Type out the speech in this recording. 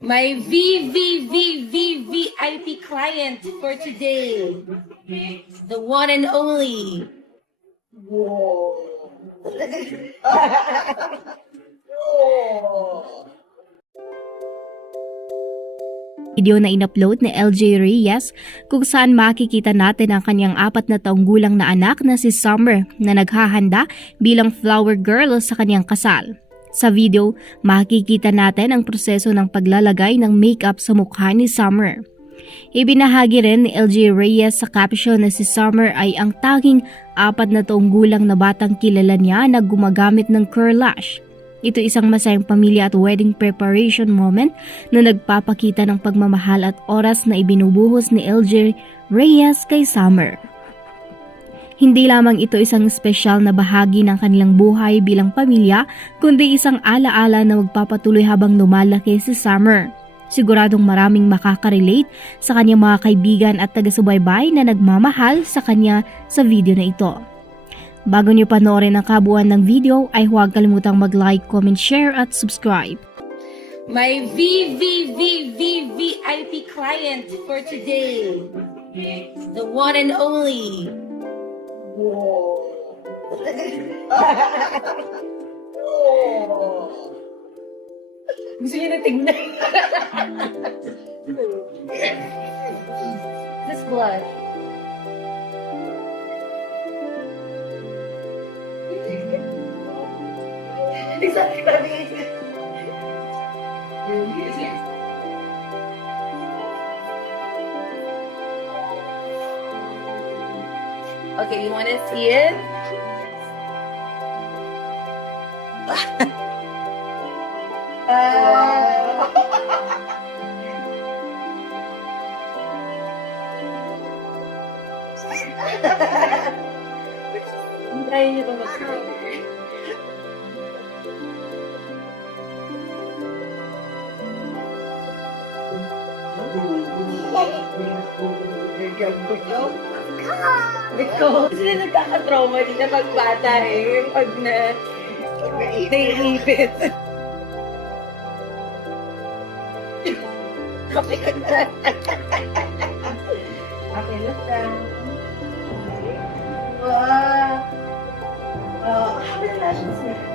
My VVVVVIP client for today. The one and only. video na inupload ni LJ Reyes kung saan makikita natin ang kanyang apat na taong gulang na anak na si Summer na naghahanda bilang flower girl sa kanyang kasal. Sa video, makikita natin ang proseso ng paglalagay ng makeup sa mukha ni Summer. Ibinahagi rin ni LJ Reyes sa caption na si Summer ay ang tanging apat na taong gulang na batang kilala niya na gumagamit ng curl lash. Ito isang masayang pamilya at wedding preparation moment na nagpapakita ng pagmamahal at oras na ibinubuhos ni LJ Reyes kay Summer. Hindi lamang ito isang espesyal na bahagi ng kanilang buhay bilang pamilya, kundi isang alaala na magpapatuloy habang lumalaki si Summer. Siguradong maraming makaka-relate sa kanyang mga kaibigan at taga-subaybay na nagmamahal sa kanya sa video na ito. Bago niyo panoorin ang kabuuan ng video ay huwag kalimutang mag-like, comment, share at subscribe. My VVVVVIP client for today. The one and only. Gusto niya na tignan. This blush. Okay, you want to see it? uh... Daí eu vou Thank you. Because, sila nagkakatrauma din na pagbata eh. Yung pag na, naiipit. Kapit na. Okay, look down. Wow. Oh, how many lashes do you have?